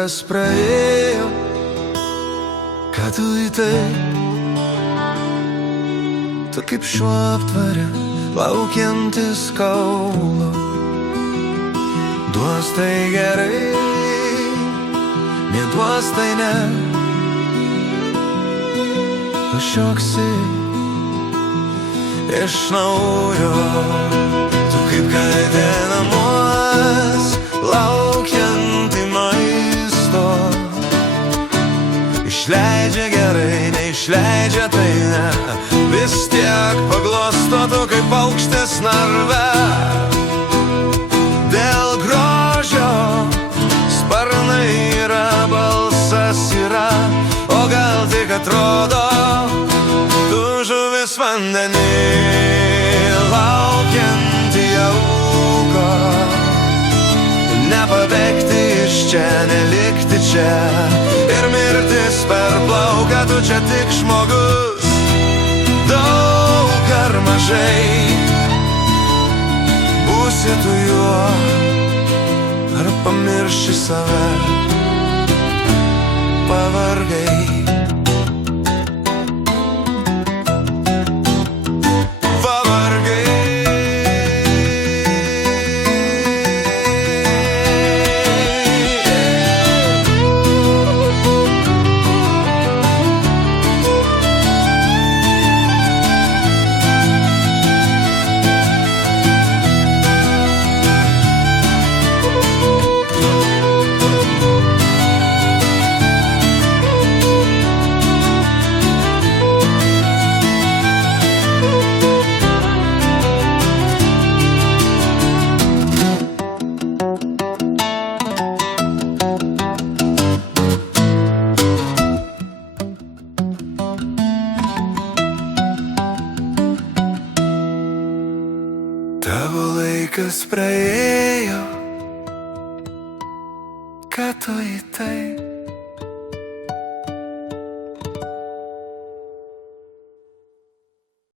laikas praėjo, ką tu į tai? Tu kaip šuo aptvare, laukiantis kaulo. Duos tai gerai, neduos tai ne. Pašoksi iš naujo. Tu kaip katė namuos, laukianti maisto. Išleidžia gerai, neišleidžia tai ne. Vis tiek paglosto tu kaip paukštis narve. Dėl grožio sparnai yra, balsas yra, o gal tik atrodo tu žuvis vandenį, laukianti auko. Nepabėgti iš čia, nelikti čia, ir mirtis per plauką. Tu čia tik žmogus, daug ar mažai. Būsi tu juo, ar pamirši save, pavargai. Tavo laikas praėjo, ką tu į tai?